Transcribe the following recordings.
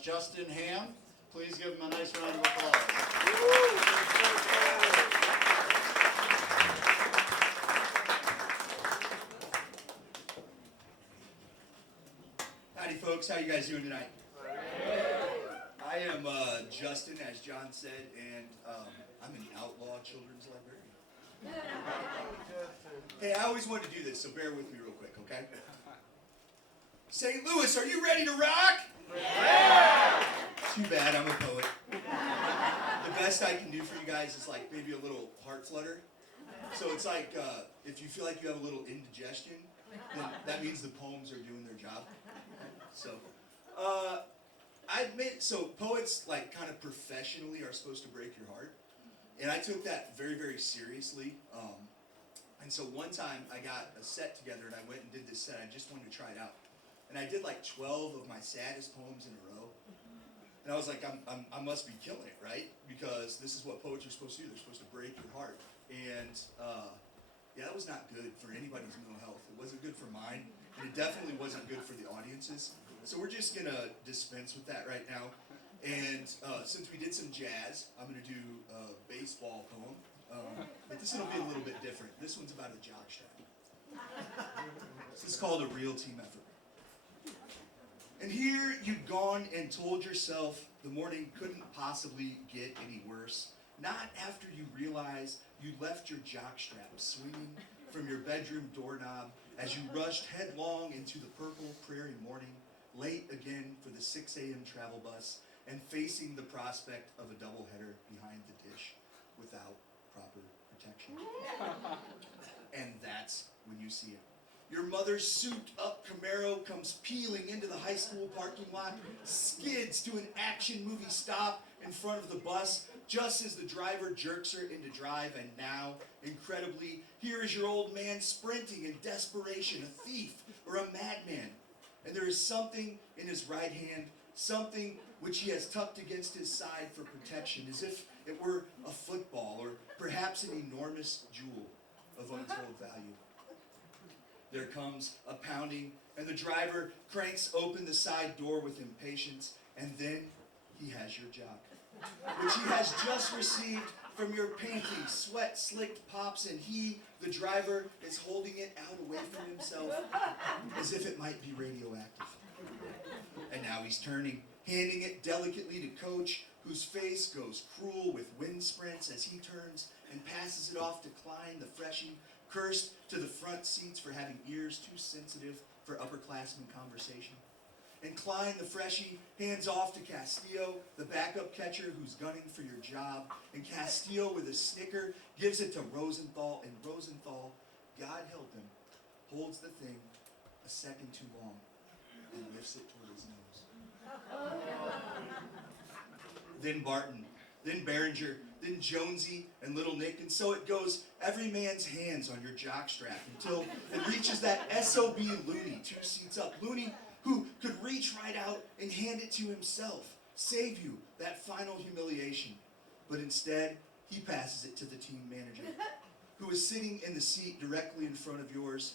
Justin Ham. Please give him a nice round of applause. Howdy, folks. How you guys doing tonight? I am Justin, as John said, and I'm an outlaw children's librarian. Hey, I always wanted to do this, so bear with me real quick, okay? St. Louis, are you ready to rock? Yeah! Too bad, I'm a poet. The best I can do for you guys is like maybe a little heart flutter. So it's like if you feel like you have a little indigestion, then that means the poems are doing their job. So, I admit, so poets like kind of professionally are supposed to break your heart. And I took that very, very seriously. And so one time I got a set together and I went and did this set. I just wanted to try it out. And I did like 12 of my saddest poems in a row. And I was like, I must be killing it, right? Because this is what poets are supposed to do. They're supposed to break your heart. And yeah, that was not good for anybody's mental health. It wasn't good for mine. And it definitely wasn't good for the audiences. So we're just going to dispense with that right now. And since we did some jazz, I'm going to do a baseball poem. But this one will be a little bit different. This one's about a jockstrap. This is called A Real Team Effort. And here you'd gone and told yourself the morning couldn't possibly get any worse. Not after you realized you'd left your jockstrap swinging from your bedroom doorknob as you rushed headlong into the purple prairie morning, late again for the 6 a.m. travel bus, and facing the prospect of a doubleheader behind the dish without proper protection. And that's when you see it. Your mother's souped-up Camaro comes peeling into the high school parking lot, skids to an action movie stop in front of the bus, just as the driver jerks her into drive, and now, incredibly, here is your old man sprinting in desperation, a thief or a madman. And there is something in his right hand, something which he has tucked against his side for protection, as if it were a football or perhaps an enormous jewel of untold value. There comes a pounding, and the driver cranks open the side door with impatience, and then he has your jock, which he has just received from your panting, sweat-slicked pops, and he, the driver, is holding it out away from himself as if it might be radioactive. And now he's turning, handing it delicately to Coach, whose face goes cruel with wind sprints as he turns and passes it off to Klein, the freshie, cursed to the front seats for having ears too sensitive for upperclassmen conversation. And Klein, the freshie, hands off to Castillo, the backup catcher who's gunning for your job. And Castillo, with a snicker, gives it to Rosenthal. And Rosenthal, God help him, holds the thing a second too long and lifts it toward his nose. Then Barton, then Behringer, then Jonesy and Little Nick, and so it goes, every man's hands on your jockstrap until it reaches that SOB Looney 2 seats up. Looney, who could reach right out and hand it to himself, save you that final humiliation. But instead, he passes it to the team manager, who is sitting in the seat directly in front of yours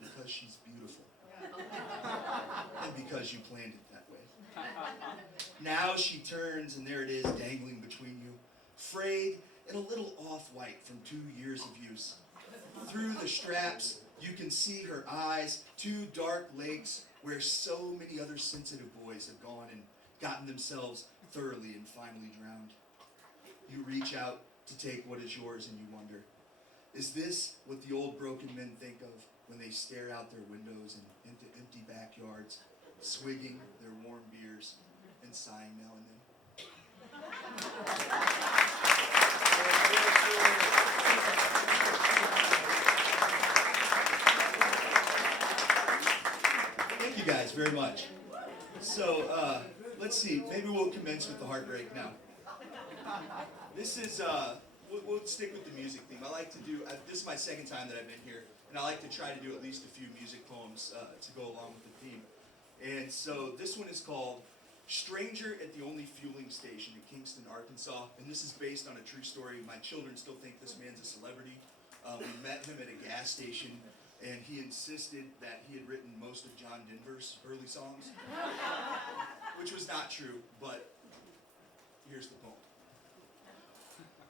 because she's beautiful. And because you planned it that way. Now she turns, and there it is, dangling between you, frayed and a little off-white from 2 years of use. Through the straps, you can see her eyes, 2 dark lakes where so many other sensitive boys have gone and gotten themselves thoroughly and finally drowned. You reach out to take what is yours, and you wonder, is this what the old broken men think of when they stare out their windows and into empty backyards, swigging their warm beers and sighing now and then? Thank you guys very much. So, let's see, maybe we'll commence with the heartbreak now. This is, we'll stick with the music theme. I like to do, this is my second time that I've been here, and I like to try to do at least a few music poems to go along with the theme. And so this one is called Stranger at the Only Fueling Station in Kingston, Arkansas. And this is based on a true story. My children still think this man's a celebrity. We met him at a gas station, and he insisted that he had written most of John Denver's early songs, which was not not true, but here's the poem.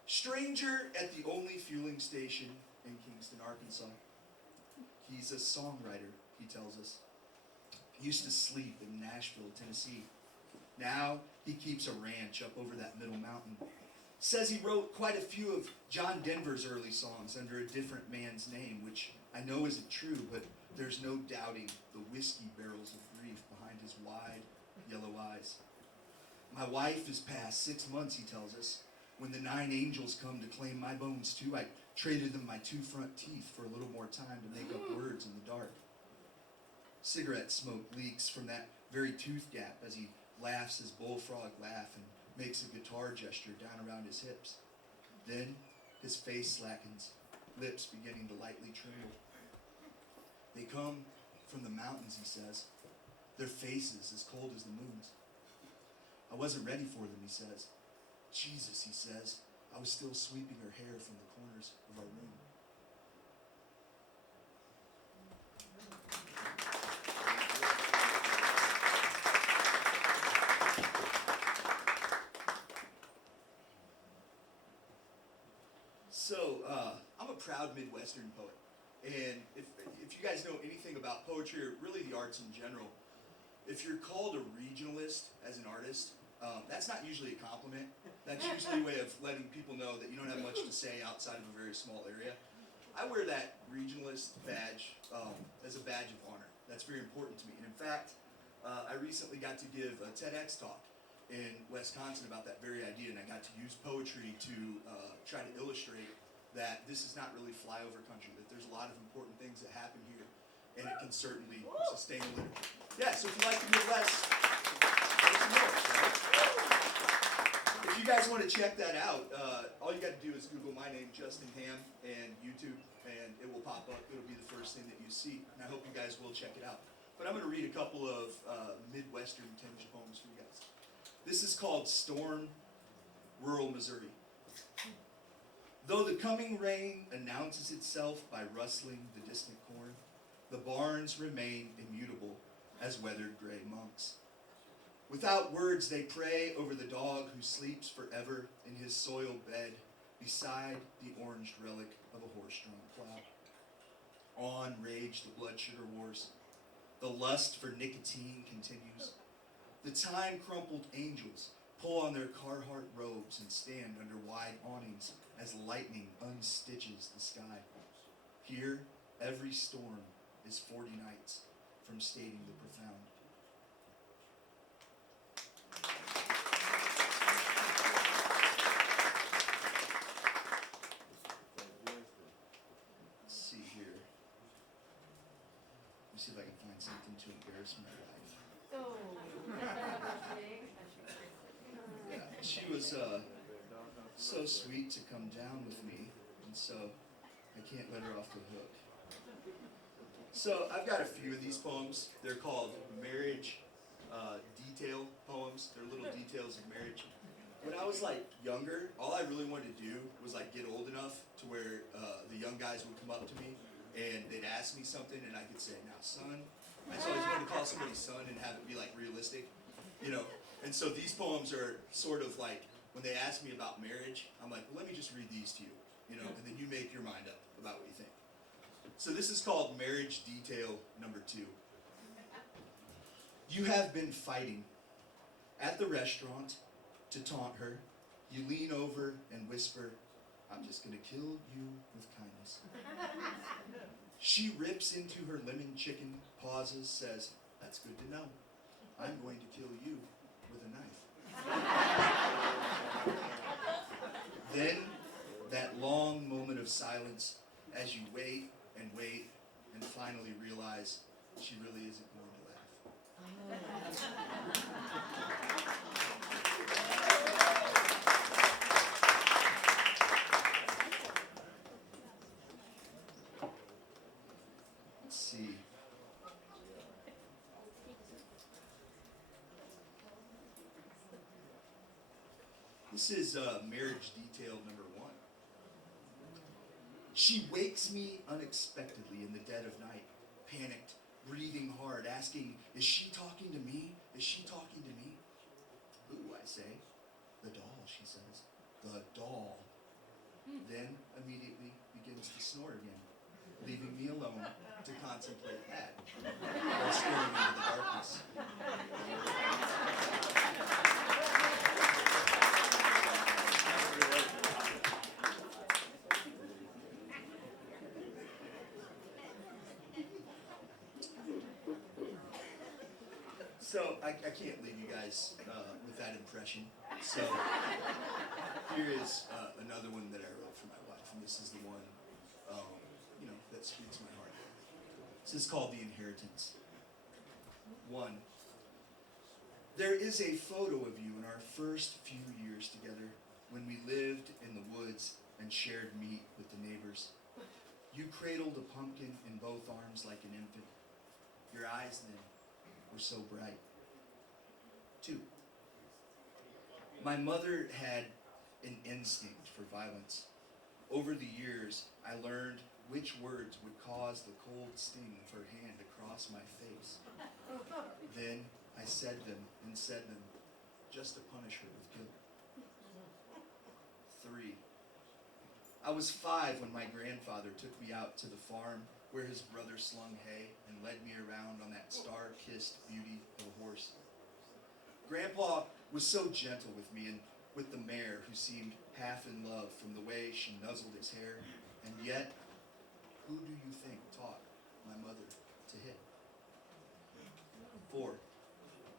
Stranger at the only fueling station in Kingston, Arkansas. He's a songwriter, he tells us. He used to sleep in Nashville, Tennessee. Now he keeps a ranch up over that middle mountain. Says he wrote quite a few of John Denver's early songs under a different man's name, which I know isn't true, but there's no doubting the whiskey barrels of grief behind his wide, yellow eyes. My wife is past 6 months, he tells us. When the 9 angels come to claim my bones too, I traded them my 2 front teeth for a little more time to make up words in the dark. Cigarette smoke leaks from that very tooth gap as he laughs his bullfrog laugh and makes a guitar gesture down around his hips. Then his face slackens, lips beginning to lightly tremble. They come from the mountains, he says, their faces as cold as the moon's. I wasn't ready for them, he says. Jesus, he says, I was still sweeping her hair from the corners of our room. So, I'm a proud Midwestern poet. And if you guys know anything about poetry, or really the arts in general, if you're called a regionalist as an artist, that's not usually a compliment. That's usually a way of letting people know that you don't have much to say outside of a very small area. I wear that regionalist badge as a badge of honor. That's very important to me. And in fact, I recently got to give a TEDx talk in Wisconsin about that very idea, and I got to use poetry to try to illustrate that this is not really flyover country, that there's a lot of important things that happen here, and it can certainly sustain a liturgy. Yeah, so if you like the Midwest, there's some more, right? If you guys want to check that out, all you got to do is Google my name, Justin Ham, and YouTube, and it will pop up. It'll be the first thing that you see, and I hope you guys will check it out. But I'm going to read a couple of Midwestern tinge poems for you guys. This is called Storm, Rural Missouri. Though the coming rain announces itself by rustling the distant corn, the barns remain immutable as weathered gray monks. Without words they pray over the dog who sleeps forever in his soil bed beside the oranged relic of a horse-drawn plow. On rage the blood sugar wars. The lust for nicotine continues. The time-crumpled angels pull on their Carhartt robes and stand under wide awnings as lightning unstitches the sky. Here, every storm is 40 nights from stating the profound. Let's see here. Let me see if I can find something to embarrass my wife. Yeah, she was so sweet to come down with me, and so I can't let her off the hook. So I've got a few of these poems. They're called marriage detail poems. They're little details of marriage. When I was like younger, all I really wanted to do was like get old enough to where the young guys would come up to me and they'd ask me something and I could say, now son. I just always wanted to call somebody son and have it be like realistic, you know. And so these poems are sort of like, when they ask me about marriage, I'm like, well, let me just read these to you, you know, and then you make your mind up about what you think. So this is called marriage detail number 2. You have been fighting at the restaurant to taunt her. You lean over and whisper, I'm just going to kill you with kindness. She rips into her lemon chicken, pauses, says, that's good to know. I'm going to kill you with a knife. Then, that long moment of silence as you wait and wait and finally realize she really isn't going to laugh. Let's see. This is marriage detail number 1. She wakes me unexpectedly in the dead of night, panicked, breathing hard, asking, is she talking to me? Is she talking to me? then immediately begins to snore again, leaving me alone to contemplate that while staring into the darkness. So I can't leave you guys with that impression. So here is another one that I wrote for my wife, and this is the one that speaks my heart. This is called The Inheritance. 1. There is a photo of you in our first few years together when we lived in the woods and shared meat with the neighbors. You cradled a pumpkin in both arms like an infant. Your eyes then were so bright. 2. My mother had an instinct for violence. Over the years, I learned which words would cause the cold sting of her hand across my face. Then I said them just to punish her with guilt. 3. I was 5 when my grandfather took me out to the farm where his brother slung hay and led me around on that star-kissed beauty of a horse. Grandpa was so gentle with me and with the mare who seemed half in love from the way she nuzzled his hair, and yet, who do you think taught my mother to hit? 4.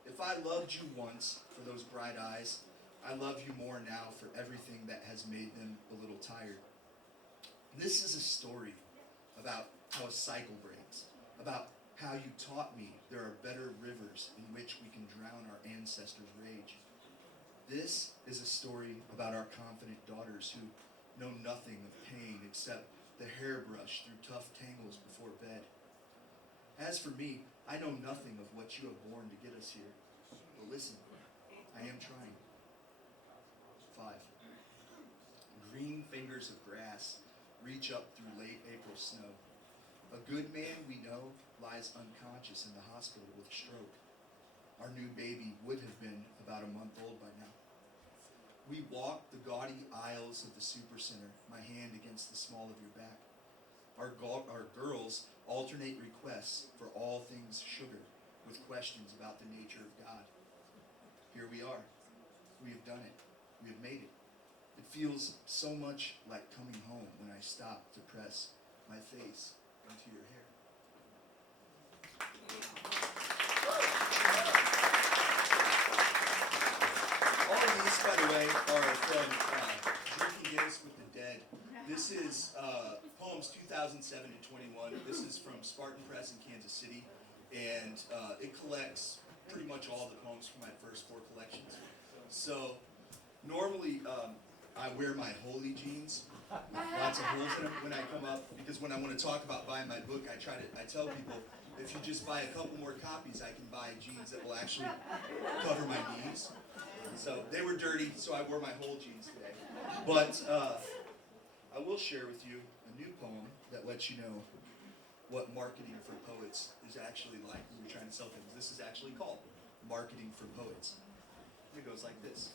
If I loved you once for those bright eyes, I love you more now for everything that has made them a little tired. This is a story about how a cycle breaks, about how you taught me there are better rivers in which we can drown our ancestors' rage. This is a story about our confident daughters who know nothing of pain except the hairbrush through tough tangles before bed. As for me, I know nothing of what you have borne to get us here. But listen, I am trying. 5. Green fingers of grass reach up through late April snow. A good man we know lies unconscious in the hospital with a stroke. Our new baby would have been about a month old by now. We walk the gaudy aisles of the supercenter, my hand against the small of your back. Our girls alternate requests for all things sugar with questions about the nature of God. Here we are. We have done it. We have made it. It feels so much like coming home when I stop to press my face into your hair. All of these, by the way, are from Drinking Guinness with the Dead. This is poems 2007 and 21. This is from Spartan Press in Kansas City, and it collects pretty much all the poems from my first 4 collections. So normally I wear my holy jeans, lots of holes in them when I come up, because when I want to talk about buying my book, I tell people, if you just buy a couple more copies, I can buy jeans that will actually cover my knees. So they were dirty, so I wore my whole jeans today. But I will share with you a new poem that lets you know what marketing for poets is actually like when you're trying to sell things. This is actually called Marketing for Poets. It goes like this.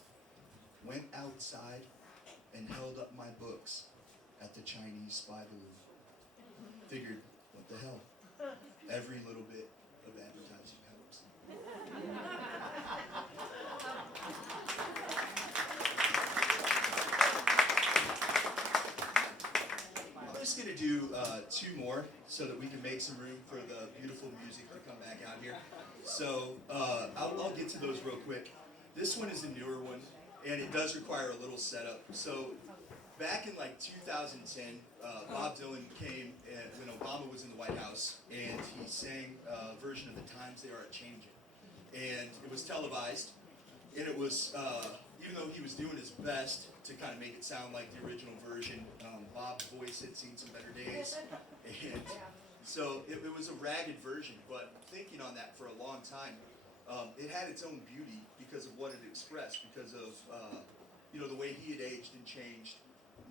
Went outside and held up my books at the Chinese spy balloon. Figured, what the hell? Every little bit of advertising helps. I'm just going to do 2 more so that we can make some room for the beautiful music to come back out here. So I'll get to those real quick. This one is a newer one, and it does require a little setup. So back in like 2010, Bob Dylan came when Obama was in the White House, and he sang a version of The Times They Are A-Changin'. And it was televised, and it was, even though he was doing his best to kind of make it sound like the original version, Bob's voice had seen some better days, and so it was a ragged version, but thinking on that for a long time, it had its own beauty because of what it expressed, because of the way he had aged and changed,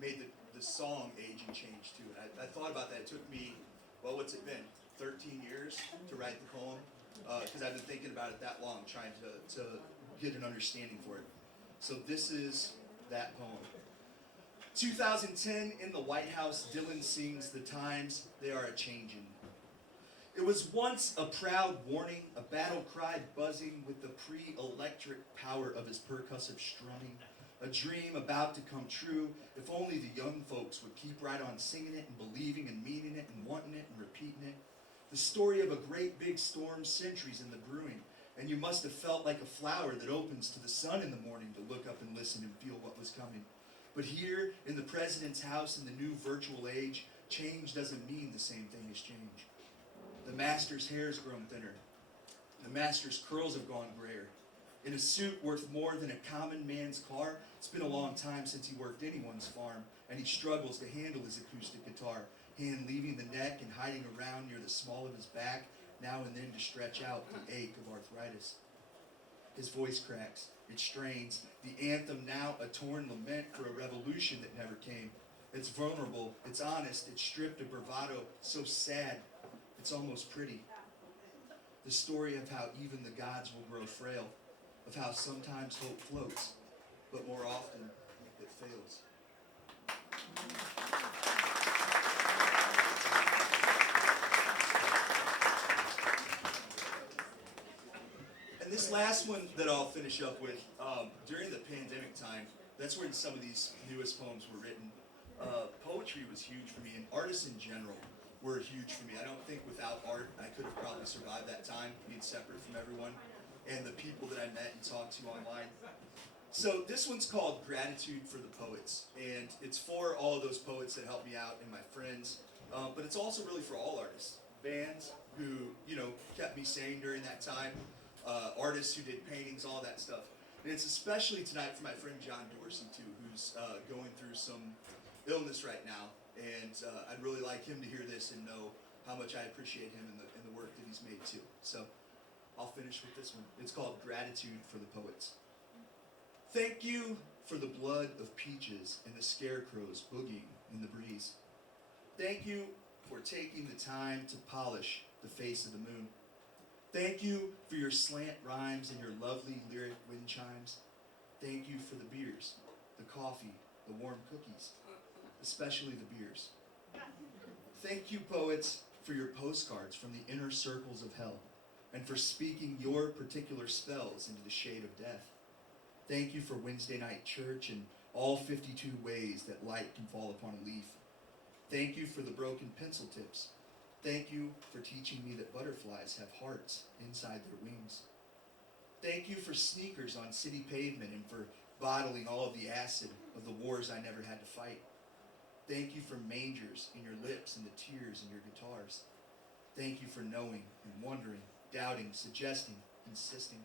made the song age and change too. And I thought about that. It took me, well, what's it been? 13 years to write the poem, because I've been thinking about it that long, trying to get an understanding for it. So this is that poem. 2010 in the White House, Dylan sings, "The times, they are a-changin'. It was once a proud warning, a battle cry buzzing with the pre-electric power of his percussive strumming. A dream about to come true, if only the young folks would keep right on singing it and believing and meaning it and wanting it and repeating it. The story of a great big storm, centuries in the brewing, and you must have felt like a flower that opens to the sun in the morning to look up and listen and feel what was coming. But here, in the president's house in the new virtual age, change doesn't mean the same thing as change. The master's hair's grown thinner. The master's curls have gone grayer. In a suit worth more than a common man's car, it's been a long time since he worked anyone's farm, and he struggles to handle his acoustic guitar, hand leaving the neck and hiding around near the small of his back, now and then to stretch out the ache of arthritis. His voice cracks, it strains, the anthem now a torn lament for a revolution that never came. It's vulnerable, it's honest, it's stripped of bravado, so sad, it's almost pretty. The story of how even the gods will grow frail, of how sometimes hope floats, but more often it fails. And this last one that I'll finish up with, during the pandemic time, that's when some of these newest poems were written. Poetry was huge for me, and artists in general were huge for me. I don't think without art I could have probably survived that time, being separate from everyone and the people that I met and talked to online. So this one's called Gratitude for the Poets, and it's for all of those poets that helped me out and my friends, but it's also really for all artists, bands who, kept me sane during that time, artists who did paintings, all that stuff. And it's especially tonight for my friend John Dorsey too, who's going through some illness right now, and I'd really like him to hear this and know how much I appreciate him and the work that he's made too. So I'll finish with this one. It's called Gratitude for the Poets. Thank you for the blood of peaches and the scarecrows boogieing in the breeze. Thank you for taking the time to polish the face of the moon. Thank you for your slant rhymes and your lovely lyric wind chimes. Thank you for the beers, the coffee, the warm cookies, especially the beers. Thank you, poets, for your postcards from the inner circles of hell, and for speaking your particular spells into the shade of death. Thank you for Wednesday night church and all 52 ways that light can fall upon a leaf. Thank you for the broken pencil tips. Thank you for teaching me that butterflies have hearts inside their wings. Thank you for sneakers on city pavement and for bottling all of the acid of the wars I never had to fight. Thank you for mangers in your lips and the tears in your guitars. Thank you for knowing and wondering, doubting, suggesting, insisting.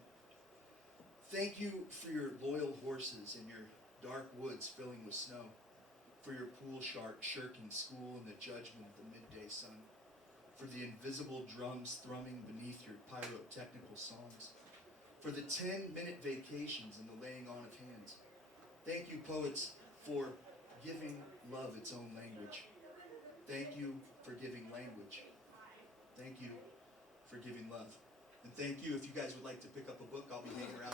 Thank you for your loyal horses and your dark woods filling with snow, for your pool shark shirking school in the judgment of the midday sun, for the invisible drums thrumming beneath your pyrotechnical songs, for the 10-minute vacations and the laying on of hands. Thank you, poets, for giving love its own language. Thank you for giving language. Thank you for giving love. And thank you. If you guys would like to pick up a book, I'll be hanging around.